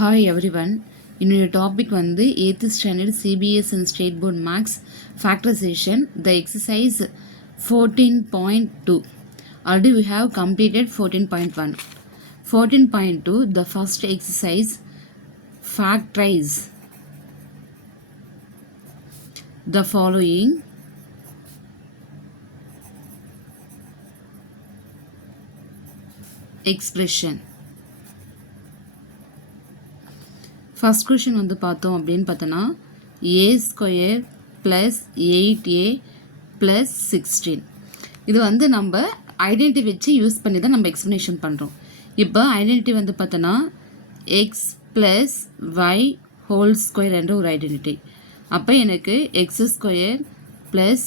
Hi everyone. In topic வந்து 8th standard CBS and State Board Maths factorization the exercise 14.2. Already we have completed 14.1. 14.2 the first exercise factorize the following expression. First question வந்து பார்த்தோம் அப்படின்னு பார்த்தோன்னா ஏ square plus 8a plus 16 இது வந்து நம்ம identity வச்சு use பண்ணி தான் நம்ம எக்ஸ்ப்ளனேஷன் பண்ணுறோம். இப்போ ஐடென்டிட்டி வந்து பார்த்தோன்னா X plus Y whole square என்ற ஒரு ஐடென்டிட்டி. அப்போ எனக்கு X square plus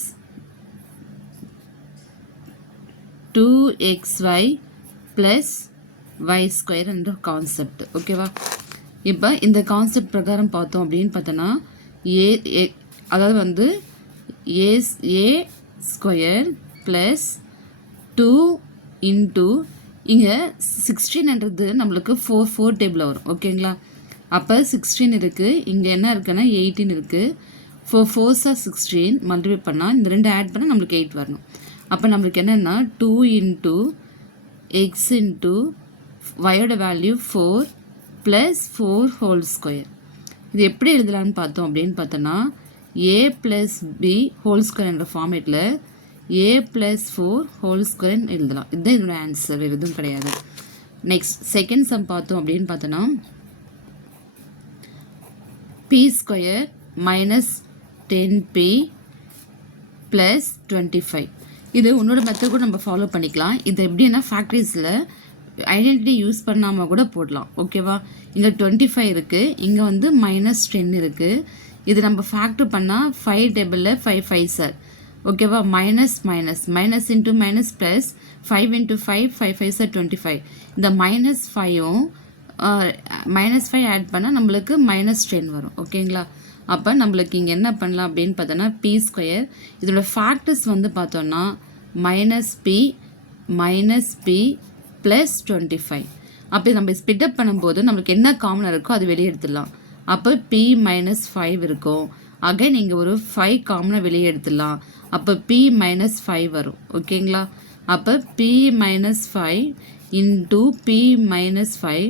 2xy plus Y square என்ற கான்செப்ட். ஓகேவா? இப்போ இந்த கான்செப்ட் பிரகாரம் பார்த்தோம் அப்படின்னு பார்த்தோன்னா அதாவது வந்து ஏ ஸ்கொயர் ப்ளஸ் 2 இன்ட்டு இங்கே 16ன்றது நம்மளுக்கு ஃபோர் டேபிளில் வரும். ஓகேங்களா? அப்போ 16 இருக்குது, இங்கே என்ன இருக்குன்னா 18 இருக்குது. 4 16 மல்டிப்ளை பண்ணால் இந்த ரெண்டு ஆட் பண்ணால் நம்மளுக்கு 8 வரணும். அப்போ நம்மளுக்கு என்னென்னா 2 இன்ட்டு எக்ஸ் இன்ட்டு ஒயோட வேல்யூ 4 ப்ளஸ் 4 ஹோல் ஸ்கொயர். இது எப்படி எழுதலான்னு பார்த்தோம் அப்படின்னு பார்த்தோன்னா A plus B whole square என்ற ஃபார்மேட்டில் ஏ ப்ளஸ் 4 ஹோல் ஸ்கொயர் எழுதலாம். இதுதான் இதோட ஆன்சர், வேறு எதுவும் கிடையாது. நெக்ஸ்ட் செகண்ட் சம் பார்த்தோம் அப்படின்னு பார்த்தோன்னா B square minus 10p plus 25. இது உன்னோட மெத்தட் கூட நம்ம ஃபாலோ பண்ணிக்கலாம். இது எப்படின்னா ஃபேக்ட்ரிஸில் ஐடென்டிட்டி யூஸ் பண்ணாமல் கூட போடலாம். ஓகேவா? இங்கே 25 இருக்குது, இங்கே வந்து மைனஸ் 10 இருக்குது. இது நம்ம ஃபேக்டர் பண்ணால் 5 டேபிளில் 5 5 சார். ஓகேவா? Minus minus minus into minus plus 5 into 5 5 5 sir 25. இந்த மைனஸ் 5ம் மைனஸ் 5 ஆட் பண்ணால் நம்மளுக்கு மைனஸ் 10 வரும். ஓகேங்களா? அப்போ நம்மளுக்கு இங்கே என்ன பண்ணலாம் அப்படின்னு பார்த்தோன்னா பி ஸ்கொயர் இதோட ஃபேக்டர்ஸ் வந்து பார்த்தோன்னா மைனஸ் பி ப்ளஸ் 25. அப்போ நம்ம ஸ்பிட்டப் பண்ணும்போது நம்மளுக்கு என்ன காமனாக இருக்கோ அது வெளியே எடுத்துடலாம். அப்போ p மைனஸ் 5 இருக்கும். அகைன் இங்கே ஒரு 5 காமனாக வெளியே எடுத்துடலாம். அப்போ p மைனஸ் 5 வரும். ஓகேங்களா? அப்போ p minus 5 into p minus 5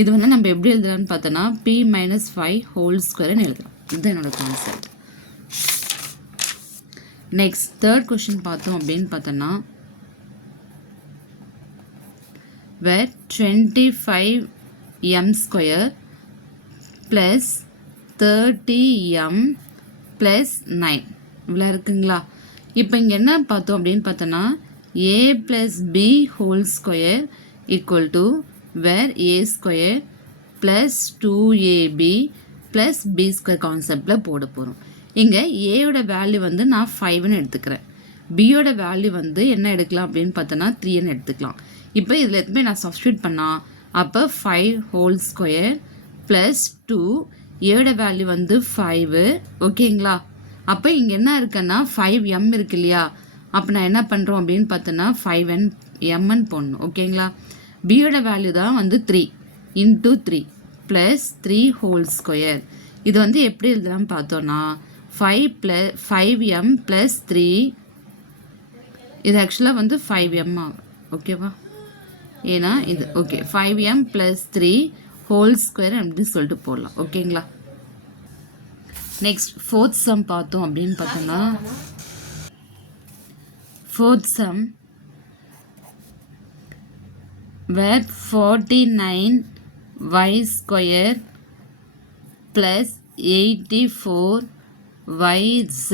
இது வந்து நம்ம எப்படி எழுதலாம்னு பார்த்தோன்னா p மைனஸ் 5 ஹோல் ஸ்கொயர்னு எழுதலாம். இதுதான் என்னோட கான்செப்ட். நெக்ஸ்ட் தேர்ட் கொஷின் பார்த்தோம் அப்படின்னு பார்த்தோன்னா where 25m square plus 30m plus 9 இவ்வளோ இருக்குங்களா? இப்போ இங்கே என்ன பார்த்தோம் அப்படின்னு பார்த்தோன்னா a plus b whole square equal to where a square plus 2ab plus b square கான்செப்டில் போட போகிறோம். இங்கே ஏயோட வேல்யூ வந்து நான் 5ன்னு எடுத்துக்கிறேன். பியோட வேல்யூ வந்து என்ன எடுக்கலாம் அப்படின்னு பார்த்தோன்னா 3ன்னு எடுத்துக்கலாம். இப்போ இதில் எதுவுமே நான் சப்ஸ்டியூட் பண்ணால் அப்போ 5 ஹோல் ஸ்கொயர் ப்ளஸ் 2 ஏட வேல்யூ வந்து 5. ஓகேங்களா? அப்போ இங்கே என்ன இருக்குன்னா 5m இருக்கு இல்லையா? அப்போ நான் என்ன பண்ணுறோம் அப்படின்னு பார்த்தோன்னா 5mன்னு போடணும். ஓகேங்களா? பியோட வேல்யூ தான் வந்து 3 இன்ட்டு 3 ப்ளஸ் 3 ஹோல் ஸ்கொயர். இது வந்து எப்படி எழுதலாம்னு பார்த்தோன்னா 5m ப்ளஸ் 3 இது ஆக்சுவலாக வந்து 5m ஆகும். ஓகேவா? ஏன்னா இது okay 5m plus 3 whole square அப்படின்னு சொல்லிட்டு போடலாம். ஓகேங்களா? நெக்ஸ்ட் ஃபோர்த் சம் பார்த்தோம் அப்படின்னு பார்த்தோம்னா ஃபோர்த் சம் வேர் 49y square plus 84yz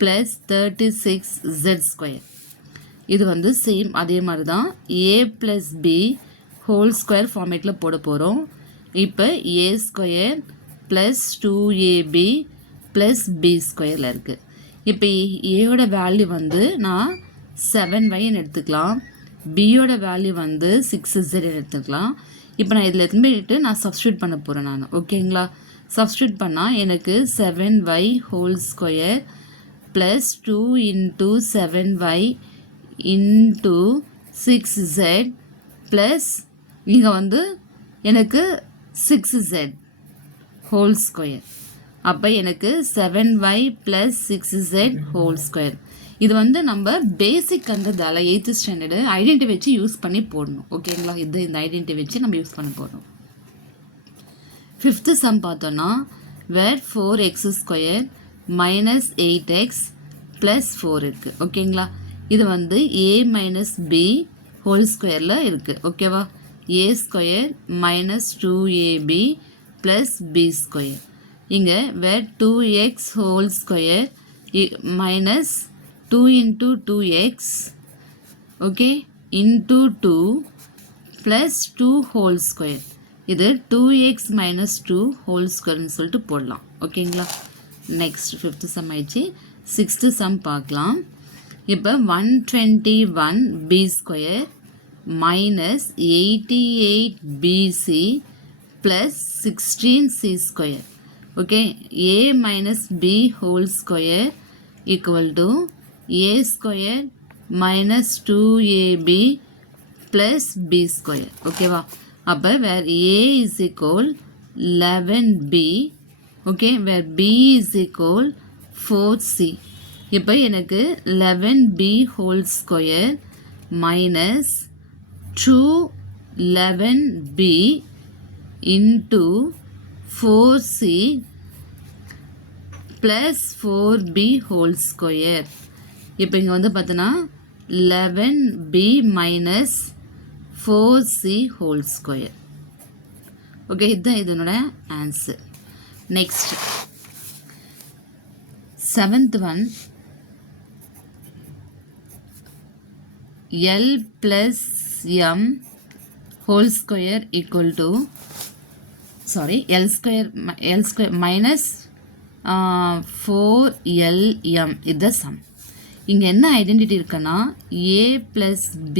plus 36z square. இது வந்து சேம் அதே மாதிரி தான் a plus b whole square ஃபார்மேட்டில் போட போகிறோம். இப்போ a square plus 2ab plus b ஸ்கொயரில் இருக்குது. இப்போ ஏயோட வேல்யூ வந்து நான் 7yன்னு எடுத்துக்கலாம். பியோட வேல்யூ வந்து 6z எடுத்துக்கலாம். இப்போ நான் இதில் எதுவுமே நான் சப்ஸ்டியூட் பண்ண போகிறேன் நான். ஓகேங்களா? சப்ஸ்டியூட் பண்ணால் எனக்கு 7y whole square plus 2 into 7y into 6z plus இங்கே வந்து எனக்கு 6z ஹோல் ஸ்கொயர். அப்போ எனக்கு 7y plus 6z whole square. இது வந்து நம்ம பேசிக் கண்டதால் 8th ஸ்டாண்டர்டு ஐடென்டி வச்சு யூஸ் பண்ணி போடணும். ஓகேங்களா, இந்த ஐடென்டி வச்சு நம்ம யூஸ் பண்ண போடணும். 5th சம் பார்த்தோன்னா வேர் 4x square minus 8x plus 4 இருக்குது. ஓகேங்களா, இது வந்து a மைனஸ் b ஹோல் ஸ்கொயரில் இருக்குது. ஓகேவா, a square minus 2ab plus b square. இங்கே வேர் 2x whole square minus 2 into 2x okay into 2 plus 2 whole square. இது 2x minus 2 whole square சொல்லிட்டு போடலாம். ஓகேங்களா, நெக்ஸ்ட் 5th சம் ஆயிடுச்சு. 6th சம் பார்க்கலாம். இப்போ 121b square minus 88bc plus 16c square. Okay, a minus b whole square equal to a square minus 2ab plus b square. ஓகேவா, அப்போ where a is equal 11b, okay, where b is equal 4c. இப்போ எனக்கு 11b whole square minus 211b into 4c plus 4b whole square. இப்போ இங்கே வந்து பார்த்தோன்னா 11b minus 4c whole square. Okay, இதுதான் இதனோட answer. Next 7th one l plus m whole square equal to l square minus 4lm. இதுதான் some. இங்கே என்ன identity இருக்குன்னா a plus b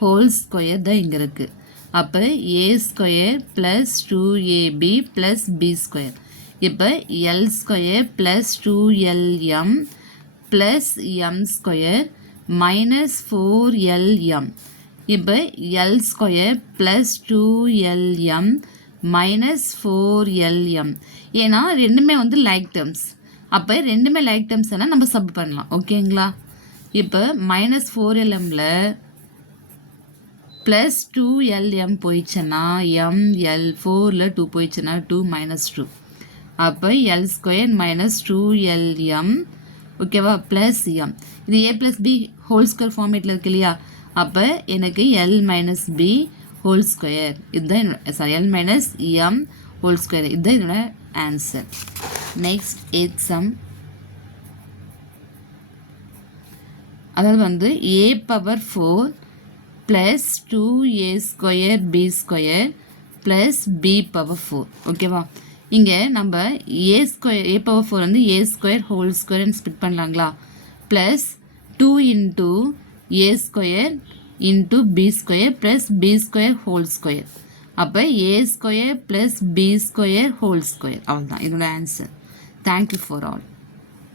whole square தான் இங்கே இருக்குது. அப்போ a square plus 2ab plus b square. இப்போ l square plus 2lm plus m square minus 4lm. இப்போ l square plus 2lm minus 4lm. ஏன்னா ரெண்டுமே வந்து லைக் டேர்ம்ஸ். அப்போ ரெண்டுமே லைக் டேர்ம்ஸ் எல்லாம் நம்ம சப் பண்ணலாம். ஓகேங்களா, இப்போ மைனஸ் 4lmல ப்ளஸ் 2lm போயிடுச்சுன்னா ml 4ல் 2 போயிடுச்சுன்னா 2 மைனஸ் 2. அப்போ l ஸ்கொயர் மைனஸ் 2lm ஓகேவா ப்ளஸ் m. இது a plus b whole square ஃபார்மேட்டில் இருக்கு இல்லையா. அப்போ எனக்கு l minus b whole square இதுதான் l minus m whole square இதுதான் இதோட ஆன்சர். Next 8th sum. அதாவது வந்து a power 4 plus 2a square b square plus b power 4. ஓகேவா, இங்கே நம்ம a பவர் 4 வந்து a ஸ்கொயர் ஹோல் ஸ்கொயர்னு ஸ்பிட் பண்ணலாங்களா. Plus 2 into a square into b square plus b square whole square. அப்போ a square plus b square whole square. அவ்வளோதான் இதோட answer. Thank you for all.